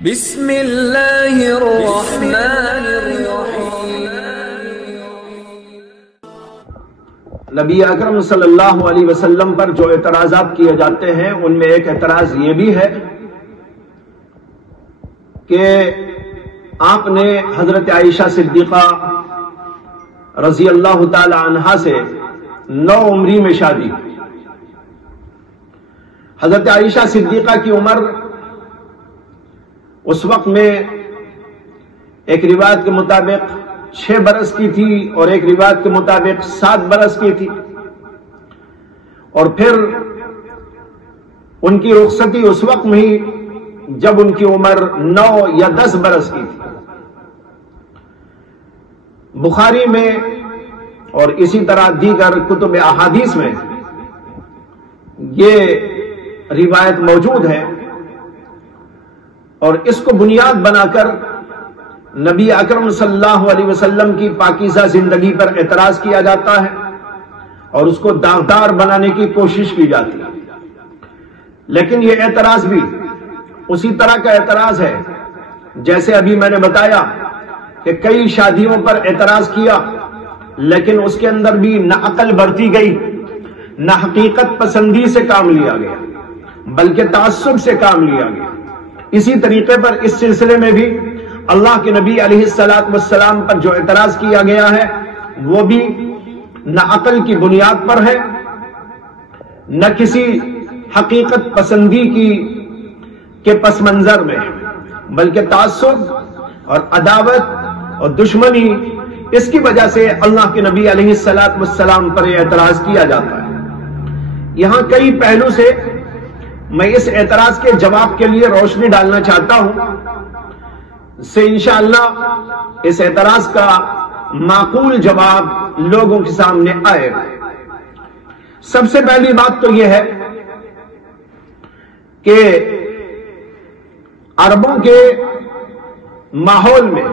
بسم اللہ الرحمن الرحیم۔ نبی اکرم صلی اللہ علیہ وسلم پر جو اعتراضات کیے جاتے ہیں ان میں ایک اعتراض یہ بھی ہے کہ آپ نے حضرت عائشہ صدیقہ رضی اللہ تعالی عنہا سے 9 عمری میں شادی۔ حضرت عائشہ صدیقہ کی عمر اس وقت میں ایک روایت کے مطابق 6 برس کی تھی اور ایک روایت کے مطابق 7 برس کی تھی، اور پھر ان کی رخصتی اس وقت میں ہی جب ان کی عمر 9 یا 10 برس کی تھی۔ بخاری میں اور اسی طرح دیگر کتب احادیث میں یہ روایت موجود ہے، اور اس کو بنیاد بنا کر نبی اکرم صلی اللہ علیہ وسلم کی پاکیزہ زندگی پر اعتراض کیا جاتا ہے اور اس کو داغدار بنانے کی کوشش کی جاتی ہے۔ لیکن یہ اعتراض بھی اسی طرح کا اعتراض ہے جیسے ابھی میں نے بتایا کہ کئی شادیوں پر اعتراض کیا، لیکن اس کے اندر بھی نہ عقل برتی گئی، نہ حقیقت پسندی سے کام لیا گیا، بلکہ تعصب سے کام لیا گیا۔ اسی طریقے پر اس سلسلے میں بھی اللہ کے نبی علیہ السلام پر جو اعتراض کیا گیا ہے وہ بھی نہ عقل کی بنیاد پر ہے، نہ کسی حقیقت پسندی کے پس منظر میں ہے، بلکہ تعصب اور عداوت اور دشمنی، اس کی وجہ سے اللہ کے نبی علیہ السلام پر یہ اعتراض کیا جاتا ہے۔ یہاں کئی پہلو سے میں اس اعتراض کے جواب کے لیے روشنی ڈالنا چاہتا ہوں، سے انشاءاللہ اس اعتراض کا معقول جواب لوگوں کے سامنے آئے گا۔ سب سے پہلی بات تو یہ ہے کہ عربوں کے ماحول میں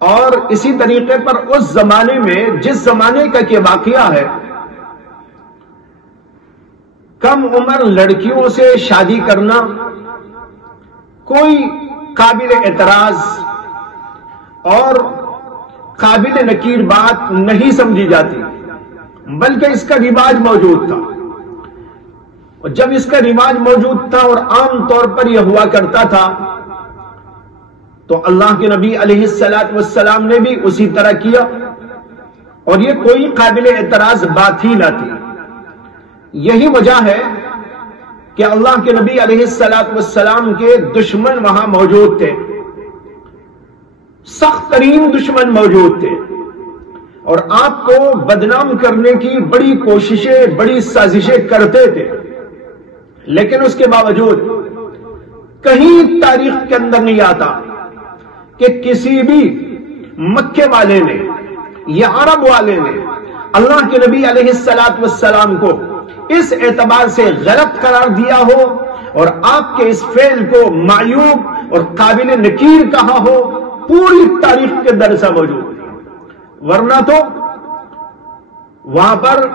اور اسی طریقے پر اس زمانے میں جس زمانے کا کہ واقعہ ہے، کم عمر لڑکیوں سے شادی کرنا کوئی قابل اعتراض اور قابل نکیر بات نہیں سمجھی جاتی، بلکہ اس کا رواج موجود تھا۔ اور جب اس کا رواج موجود تھا اور عام طور پر یہ ہوا کرتا تھا تو اللہ کے نبی علیہ السلام نے بھی اسی طرح کیا، اور یہ کوئی قابل اعتراض بات ہی نہ تھی۔ یہی وجہ ہے کہ اللہ کے نبی علیہ السلام کے دشمن وہاں موجود تھے، سخت ترین دشمن موجود تھے، اور آپ کو بدنام کرنے کی بڑی کوششیں، بڑی سازشیں کرتے تھے، لیکن اس کے باوجود کہیں تاریخ کے اندر نہیں آتا کہ کسی بھی مکے والے نے یا عرب والے نے اللہ کے نبی علیہ السلام کو اس اعتبار سے غلط قرار دیا ہو اور آپ کے اس فعل کو معیوب اور قابل نکیر کہا ہو۔ پوری تاریخ کے اندر ایسا موجود، ورنہ تو وہاں پر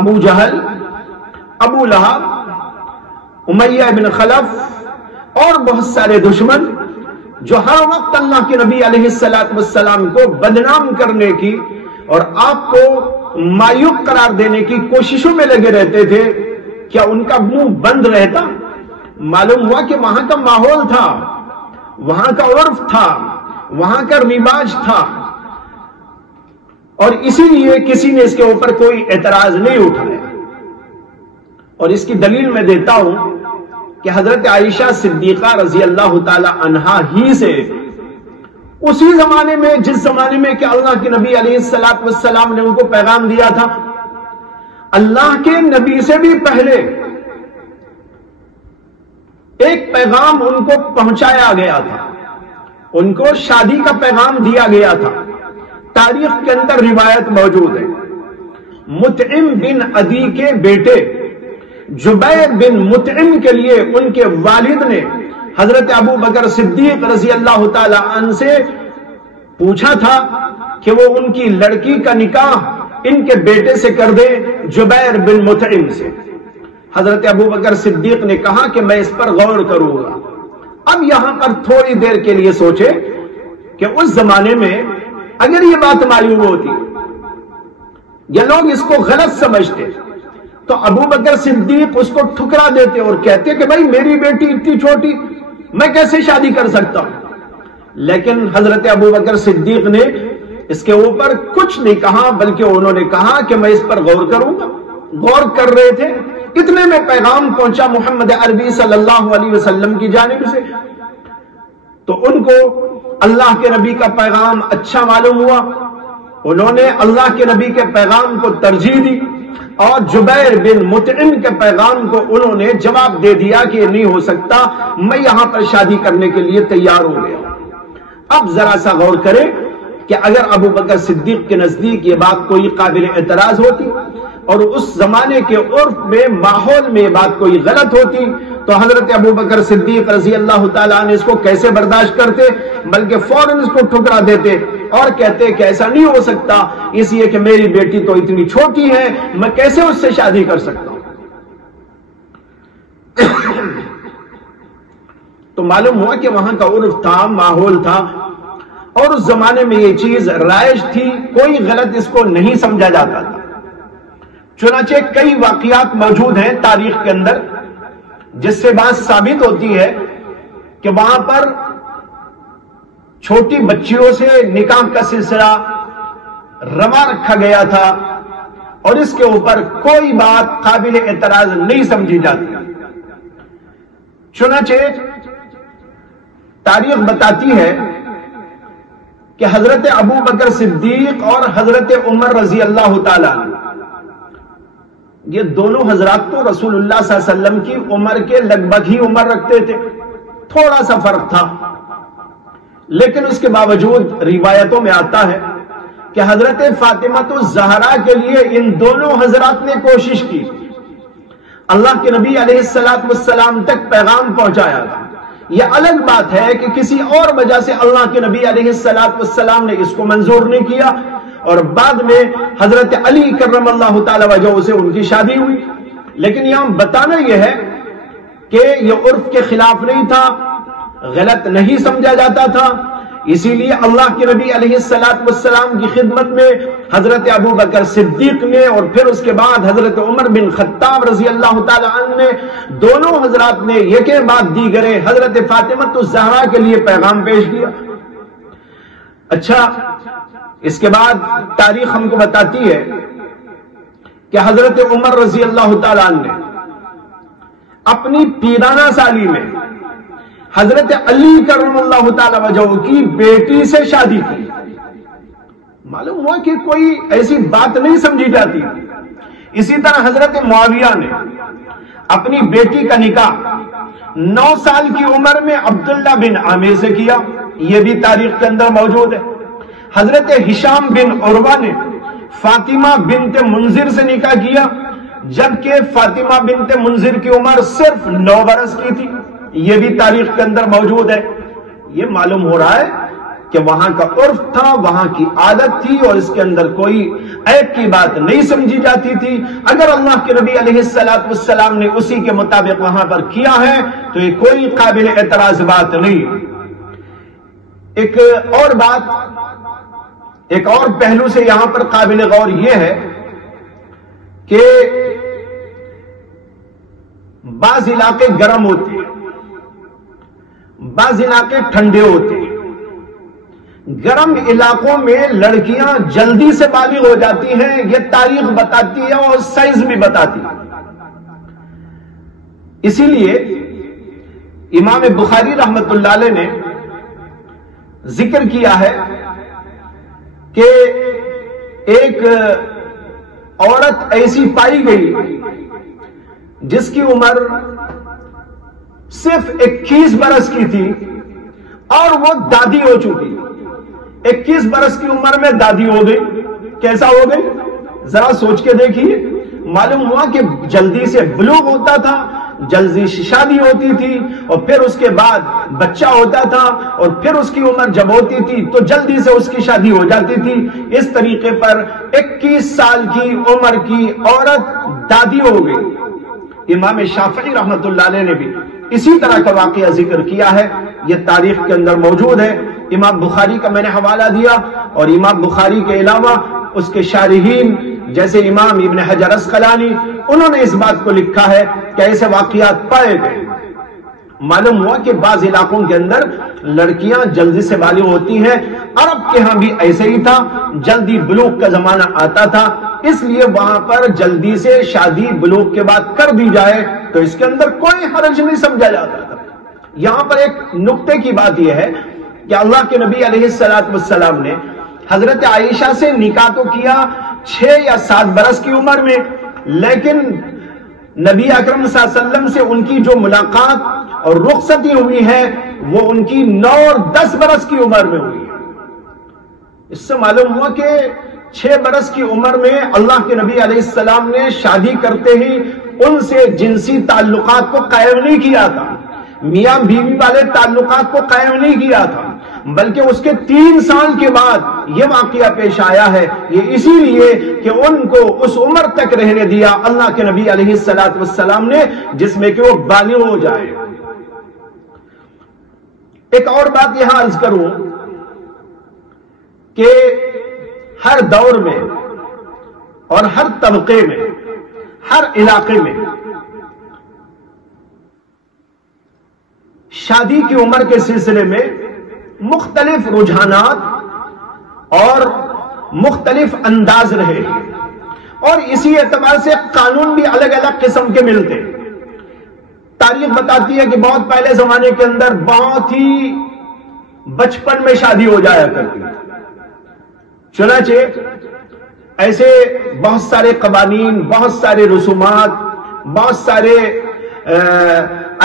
ابو جہل، ابو لہب، امیہ بن خلف اور بہت سارے دشمن جو ہر وقت اللہ کے نبی علیہ السلام کو بدنام کرنے کی اور آپ کو معیوب قرار دینے کی کوششوں میں لگے رہتے تھے، کیا ان کا منہ بند رہتا؟ معلوم ہوا کہ وہاں کا ماحول تھا، وہاں کا عرف تھا، وہاں کا رواج تھا، اور اسی لیے کسی نے اس کے اوپر کوئی اعتراض نہیں اٹھایا۔ اور اس کی دلیل میں دیتا ہوں کہ حضرت عائشہ صدیقہ رضی اللہ تعالی عنہا ہی سے اسی زمانے میں، جس زمانے میں کہ اللہ کے نبی علیہ السلام نے ان کو پیغام دیا تھا، اللہ کے نبی سے بھی پہلے ایک پیغام ان کو پہنچایا گیا تھا، ان کو شادی کا پیغام دیا گیا تھا۔ تاریخ کے اندر روایت موجود ہے، مطعم بن عدی کے بیٹے جبیر بن مطعم کے لیے ان کے والد نے حضرت ابو بکر صدیق رضی اللہ تعالی عنہ سے پوچھا تھا کہ وہ ان کی لڑکی کا نکاح ان کے بیٹے سے کر دے، جبیر بن مطعم سے۔ حضرت ابو بکر صدیق نے کہا کہ میں اس پر غور کروں گا۔ اب یہاں پر تھوڑی دیر کے لیے سوچے کہ اس زمانے میں اگر یہ بات معلوم ہوتی یا لوگ اس کو غلط سمجھتے تو ابو بکر صدیق اس کو ٹھکرا دیتے اور کہتے کہ بھائی میری بیٹی اتنی چھوٹی، میں کیسے شادی کر سکتا ہوں؟ لیکن حضرت ابو بکر صدیق نے اس کے اوپر کچھ نہیں کہا، بلکہ انہوں نے کہا کہ میں اس پر غور کروں گا۔ غور کر رہے تھے، اتنے میں پیغام پہنچا محمد عربی صلی اللہ علیہ وسلم کی جانب سے، تو ان کو اللہ کے نبی کا پیغام اچھا معلوم ہوا، انہوں نے اللہ کے نبی کے پیغام کو ترجیح دی، اور جبیر بن مطعم کے پیغام کو انہوں نے جواب دے دیا کہ یہ نہیں ہو سکتا، میں یہاں پر شادی کرنے کے لیے تیار ہو گیا۔ اب ذرا سا غور کریں کہ اگر ابو بکر صدیق کے نزدیک یہ بات کوئی قابل اعتراض ہوتی اور اس زمانے کے عرف میں، ماحول میں یہ بات کوئی غلط ہوتی، تو حضرت ابو بکر صدیق رضی اللہ تعالیٰ عنہ اس کو کیسے برداشت کرتے؟ بلکہ فوراً اس کو ٹھکرا دیتے اور کہتے کہ ایسا نہیں ہو سکتا، اس لیے کہ میری بیٹی تو اتنی چھوٹی ہے، میں کیسے اس سے شادی کر سکتا ہوں؟ تو معلوم ہوا کہ وہاں کا عرف تھا، ماحول تھا، اور اس زمانے میں یہ چیز رائج تھی، کوئی غلط اس کو نہیں سمجھا جاتا تھا۔ چنانچہ کئی واقعات موجود ہیں تاریخ کے اندر جس سے بات ثابت ہوتی ہے کہ وہاں پر چھوٹی بچیوں سے نکاح کا سلسلہ روا رکھا گیا تھا اور اس کے اوپر کوئی بات قابل اعتراض نہیں سمجھی جاتی۔ چنانچہ تاریخ بتاتی ہے کہ حضرت ابو بکر صدیق اور حضرت عمر رضی اللہ تعالیٰ عنہ، یہ دونوں حضرات تو رسول اللہ صلی اللہ علیہ وسلم کی عمر کے لگ بھگ ہی عمر رکھتے تھے، تھوڑا سا فرق تھا، لیکن اس کے باوجود روایتوں میں آتا ہے کہ حضرت فاطمہ الزہرا کے لیے ان دونوں حضرات نے کوشش کی، اللہ کے نبی علیہ السلام تک پیغام پہنچایا تھا۔ یہ الگ بات ہے کہ کسی اور وجہ سے اللہ کے نبی علیہ السلام نے اس کو منظور نہیں کیا، اور بعد میں حضرت علی کرم اللہ تعالی وجہ سے ان کی شادی ہوئی۔ لیکن یہاں بتانا یہ ہے کہ یہ عرف کے خلاف نہیں تھا، غلط نہیں سمجھا جاتا تھا، اسی لیے اللہ کے نبی علیہ السلام کی خدمت میں حضرت ابو بکر صدیق نے اور پھر اس کے بعد حضرت عمر بن خطاب رضی اللہ تعالی عنہ نے، دونوں حضرات نے یکے بعد دیگرے حضرت فاطمہ الزہرا کے لیے پیغام پیش کیا۔ اچھا، اس کے بعد تاریخ ہم کو بتاتی ہے کہ حضرت عمر رضی اللہ تعالیٰ عنہ نے اپنی پیرانہ سالی میں حضرت علی کرم اللہ تعالی وجہ کی بیٹی سے شادی کی۔ معلوم ہوا کہ کوئی ایسی بات نہیں سمجھی جاتی۔ اسی طرح حضرت معاویہ نے اپنی بیٹی کا نکاح 9 سال کی عمر میں عبداللہ بن عامر سے کیا، یہ بھی تاریخ کے اندر موجود ہے۔ حضرت ہشام بن عروہ نے فاطمہ بنت منذر سے نکاح کیا، جبکہ فاطمہ بنت منذر کی عمر صرف 9 برس کی تھی، یہ بھی تاریخ کے اندر موجود ہے۔ یہ معلوم ہو رہا ہے کہ وہاں کا عرف تھا، وہاں کی عادت تھی، اور اس کے اندر کوئی عیب کی بات نہیں سمجھی جاتی تھی۔ اگر اللہ کے نبی علیہ السلام نے اسی کے مطابق وہاں پر کیا ہے تو یہ کوئی قابل اعتراض بات نہیں۔ ایک اور بات، ایک اور پہلو سے یہاں پر قابل غور یہ ہے کہ بعض علاقے گرم ہوتے ہیں، بعض علاقے ٹھنڈے ہوتے ہیں۔ گرم علاقوں میں لڑکیاں جلدی سے بالغ ہو جاتی ہیں، یہ تاریخ بتاتی ہے اور سائنس بھی بتاتی ہے۔ اسی لیے امام بخاری رحمت اللہ علیہ نے ذکر کیا ہے کہ ایک عورت ایسی پائی گئی جس کی عمر صرف 21 برس کی تھی اور وہ دادی ہو چکی۔ 21 برس کی عمر میں دادی ہو گئی، کیسا ہو گئی ذرا سوچ کے دیکھیے۔ معلوم ہوا کہ جلدی سے بلوغ ہوتا تھا، جلدی سے شادی ہوتی تھی، اور پھر اس کے بعد بچہ ہوتا تھا، اور پھر اس کی عمر جب ہوتی تھی تو جلدی سے اس کی شادی ہو جاتی تھی۔ اس طریقے پر 21 سال کی عمر کی عورت دادی ہو گئی۔ امام شافعی رحمت اللہ علیہ نے بھی اسی طرح کا واقعہ ذکر کیا ہے، یہ تاریخ کے اندر موجود ہے۔ امام بخاری کا میں نے حوالہ دیا، اور امام بخاری کے علاوہ اس کے شارحین جیسے امام ابن حجر اسقلانی، انہوں نے اس بات کو لکھا ہے کہ ایسے واقعات پائے گئے۔ معلوم ہوا کہ بعض علاقوں کے اندر لڑکیاں جلدی سے بالغ ہوتی ہیں، عرب کے ہاں بھی ایسے ہی تھا، جلدی بلوغ کا زمانہ آتا تھا، اس لیے وہاں پر جلدی سے شادی بلوغ کے بعد کر دی جائے تو اس کے اندر کوئی حرج نہیں سمجھا جاتا تھا۔ یہاں پر ایک نقطے کی بات یہ ہے کہ اللہ کے نبی علیہ السلام نے حضرت عائشہ سے نکاح تو کیا 6 یا 7 برس کی عمر میں، لیکن نبی اکرم صلی اللہ علیہ وسلم سے ان کی جو ملاقات اور رخصتی ہوئی ہے وہ ان کی 9 اور 10 برس کی عمر میں ہوئی ہے۔ اس سے معلوم ہوا کہ 6 برس کی عمر میں اللہ کے نبی علیہ السلام نے شادی کرتے ہی ان سے جنسی تعلقات کو قائم نہیں کیا تھا، میاں بیوی والے تعلقات کو قائم نہیں کیا تھا، بلکہ اس کے 3 سال کے بعد یہ واقعہ پیش آیا ہے۔ یہ اسی لیے کہ ان کو اس عمر تک رہنے دیا اللہ کے نبی علیہ السلام نے جس میں کہ وہ بالغ ہو جائے۔ ایک اور بات یہاں عرض کروں کہ ہر دور میں اور ہر طبقے میں، ہر علاقے میں شادی کی عمر کے سلسلے میں مختلف رجحانات اور مختلف انداز رہے، اور اسی اعتبار سے قانون بھی الگ الگ قسم کے ملتے۔ تاریخ بتاتی ہے کہ بہت پہلے زمانے کے اندر بہت ہی بچپن میں شادی ہو جایا کرتی، چنانچہ ایسے بہت سارے قوانین، بہت سارے رسومات، بہت سارے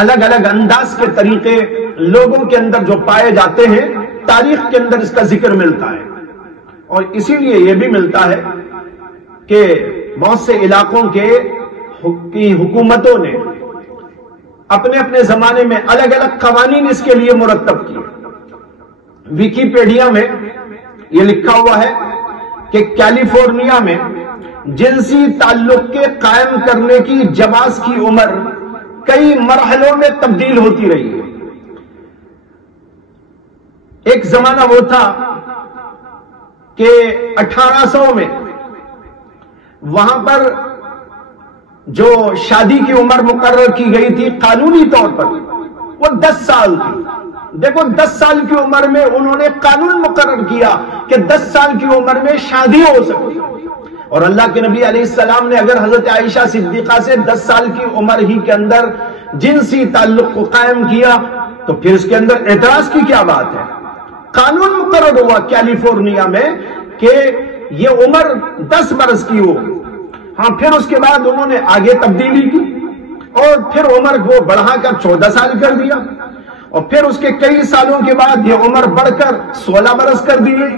الگ الگ انداز کے طریقے لوگوں کے اندر جو پائے جاتے ہیں، تاریخ کے اندر اس کا ذکر ملتا ہے۔ اور اسی لیے یہ بھی ملتا ہے کہ بہت سے علاقوں کی حکومتوں نے اپنے اپنے زمانے میں الگ الگ قوانین اس کے لیے مرتب کیے۔ ویکیپیڈیا میں یہ لکھا ہوا ہے کہ کیلیفورنیا میں جنسی تعلق کے قائم کرنے کی جواز کی عمر کئی مرحلوں میں تبدیل ہوتی رہی ہے۔ ایک زمانہ وہ تھا کہ 1800 میں وہاں پر جو شادی کی عمر مقرر کی گئی تھی قانونی طور پر وہ 10 سال تھی۔ دیکھو 10 سال کی عمر میں انہوں نے قانون مقرر کیا کہ 10 سال کی عمر میں شادی ہو سکتی، اور اللہ کے نبی علیہ السلام نے اگر حضرت عائشہ صدیقہ سے 10 سال کی عمر ہی کے اندر جنسی تعلق کو قائم کیا تو پھر اس کے اندر اعتراض کی کیا بات ہے؟ قانون مقرر ہوا کیلیفورنیا میں کہ یہ عمر 10 برس کی ہو۔ ہاں، پھر اس کے بعد انہوں نے آگے تبدیلی کی اور پھر عمر کو بڑھا کر 14 سال کر دیا، اور پھر اس کے کئی سالوں کے بعد یہ عمر بڑھ کر 16 برس کر دی گئی،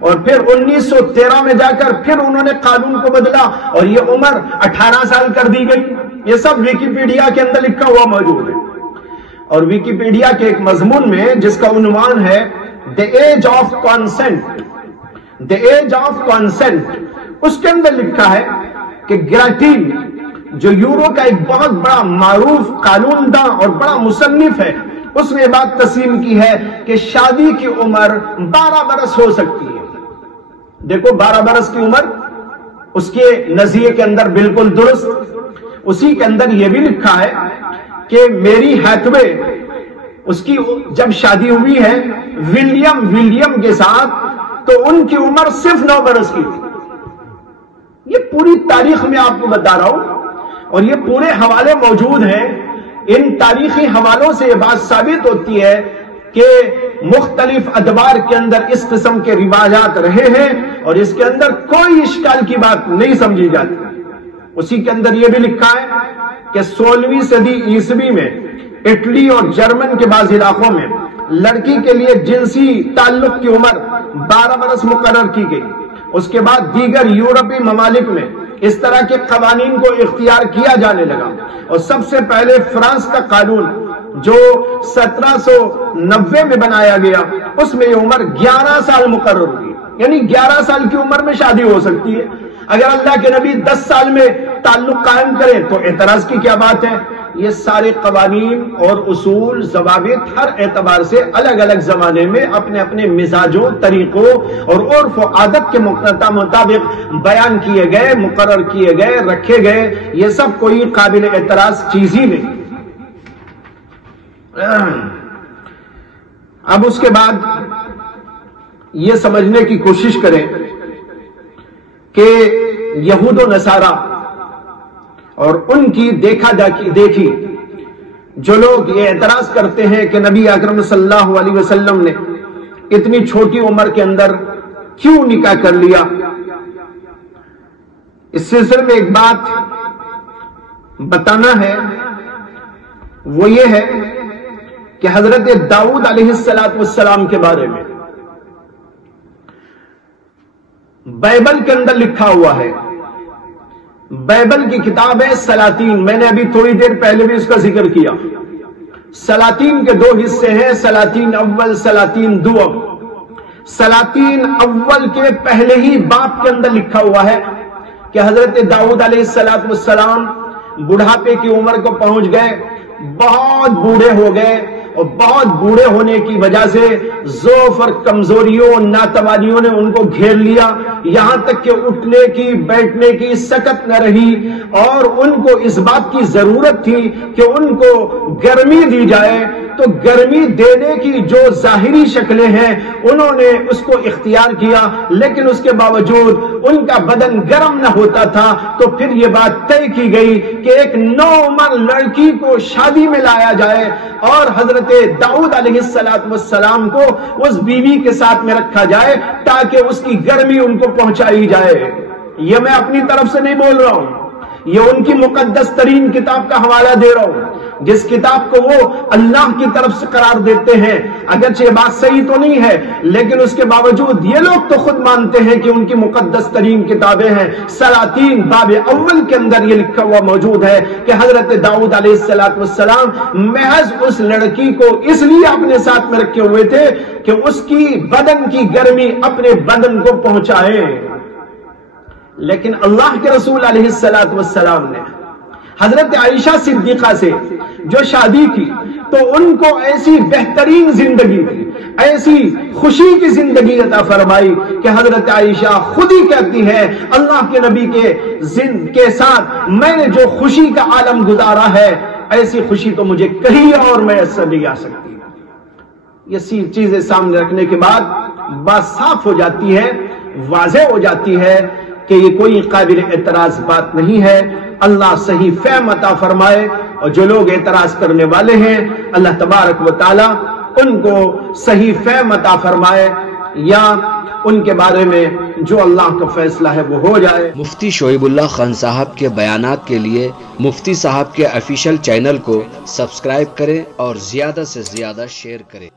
اور پھر 1913 میں جا کر پھر انہوں نے قانون کو بدلا اور یہ عمر 18 سال کر دی گئی۔ یہ سب ویکیپیڈیا کے اندر لکھا ہوا موجود ہے۔ اور ویکیپیڈیا کے ایک مضمون میں جس کا عنوان ہے The Age of Consent، The Age of Consent، اس کے اندر لکھا ہے کہ گراٹین جو یورو کا ایک بہت بڑا معروف قانون داں اور بڑا مصنف ہے، اس نے بات تسلیم کی ہے کہ شادی کی عمر 12 برس ہو سکتی ہے۔ دیکھو 12 برس کی عمر اس کے نظریے کے اندر بالکل درست۔ اسی کے اندر یہ بھی لکھا ہے کہ میری ہیتھوے اس کی جب شادی ہوئی ہے ولیم کے ساتھ تو ان کی عمر صرف 9 برس کی تھی۔ یہ پوری تاریخ میں آپ کو بتا رہا ہوں، اور یہ پورے حوالے موجود ہیں۔ ان تاریخی حوالوں سے یہ بات ثابت ہوتی ہے کہ مختلف ادوار کے اندر اس قسم کے رواجات رہے ہیں اور اس کے اندر کوئی اشکال کی بات نہیں سمجھی جاتی۔ اسی کے اندر یہ بھی لکھا ہے کہ 16ویں صدی عیسوی میں اٹلی اور جرمن کے بعض علاقوں میں لڑکی کے لیے جنسی تعلق کی عمر 12 برس مقرر کی گئی۔ اس کے بعد دیگر یورپی ممالک میں اس طرح کے قوانین کو اختیار کیا جانے لگا، اور سب سے پہلے فرانس کا قانون جو 1790 میں بنایا گیا اس میں یہ عمر 11 سال مقرر ہوئی، یعنی 11 سال کی عمر میں شادی ہو سکتی ہے۔ اگر اللہ کے نبی 10 سال میں تعلق قائم کریں تو اعتراض کی کیا بات ہے؟ یہ سارے قوانین اور اصول ضوابط ہر اعتبار سے الگ الگ زمانے میں اپنے اپنے مزاجوں طریقوں اور عرف و عادت کے مطابق بیان کیے گئے، مقرر کیے گئے، رکھے گئے. یہ سب کوئی قابل اعتراض چیز ہی نہیں. اب اس کے بعد یہ سمجھنے کی کوشش کریں کہ یہود و نصارہ اور ان کی دیکھی جو لوگ یہ اعتراض کرتے ہیں کہ نبی اکرم صلی اللہ علیہ وسلم نے اتنی چھوٹی عمر کے اندر کیوں نکاح کر لیا. اس سلسلے میں ایک بات بتانا ہے، وہ یہ ہے کہ حضرت داؤد علیہ السلام کے بارے میں بائبل کے اندر لکھا ہوا ہے. بائبل کی کتاب ہے سلاطین. میں نے ابھی تھوڑی دیر پہلے بھی اس کا ذکر کیا. سلاطین کے 2 حصے ہیں، سلاطین اول، سلاطین دوم. سلاطین اول کے پہلے ہی باب کے اندر لکھا ہوا ہے کہ حضرت داؤد علیہ السلام بڑھاپے کی عمر کو پہنچ گئے، بہت بوڑھے ہو گئے، اور بہت بوڑھے ہونے کی وجہ سے ضعف اور کمزوریوں اور ناتوانیوں نے ان کو گھیر لیا، یہاں تک کہ اٹھنے کی بیٹھنے کی سکت نہ رہی. اور ان کو اس بات کی ضرورت تھی کہ ان کو گرمی دی جائے، تو گرمی دینے کی جو ظاہری شکلیں ہیں انہوں نے اس کو اختیار کیا، لیکن اس کے باوجود ان کا بدن گرم نہ ہوتا تھا. تو پھر یہ بات طے کی گئی کہ ایک نوعمر لڑکی کو شادی میں لایا جائے اور حضرت داؤد علیہ السلام کو اس بیوی کے ساتھ میں رکھا جائے تاکہ اس کی گرمی ان کو پہنچائی جائے. یہ میں اپنی طرف سے نہیں بول رہا ہوں، یہ ان کی مقدس ترین کتاب کا حوالہ دے رہا ہوں، جس کتاب کو وہ اللہ کی طرف سے قرار دیتے ہیں. اگرچہ یہ بات صحیح تو نہیں ہے، لیکن اس کے باوجود یہ لوگ تو خود مانتے ہیں کہ ان کی مقدس ترین کتابیں ہیں. سلاطین باب اول کے اندر یہ لکھا ہوا موجود ہے کہ حضرت داؤد علیہ السلام محض اس لڑکی کو اس لیے اپنے ساتھ میں رکھے ہوئے تھے کہ اس کی بدن کی گرمی اپنے بدن کو پہنچائے. لیکن اللہ کے رسول علیہ السلام نے حضرت عائشہ صدیقہ سے جو شادی کی تو ان کو ایسی بہترین زندگی دی، ایسی خوشی کی زندگی عطا فرمائی کہ حضرت عائشہ خود ہی کہتی ہے اللہ کے نبی کے ساتھ میں نے جو خوشی کا عالم گزارا ہے، ایسی خوشی تو مجھے کہیں اور میسر نہیں آ سکتی. یہ چیزیں سامنے رکھنے کے بعد بات صاف ہو جاتی ہے، واضح ہو جاتی ہے کہ یہ کوئی قابل اعتراض بات نہیں ہے. اللہ صحیح فہم عطا فرمائے، اور جو لوگ اعتراض کرنے والے ہیں اللہ تبارک و تعالی ان کو صحیح فہم عطا فرمائے، یا ان کے بارے میں جو اللہ کا فیصلہ ہے وہ ہو جائے. مفتی شعیب اللہ خان صاحب کے بیانات کے لیے مفتی صاحب کے آفیشیل چینل کو سبسکرائب کریں اور زیادہ سے زیادہ شیئر کریں.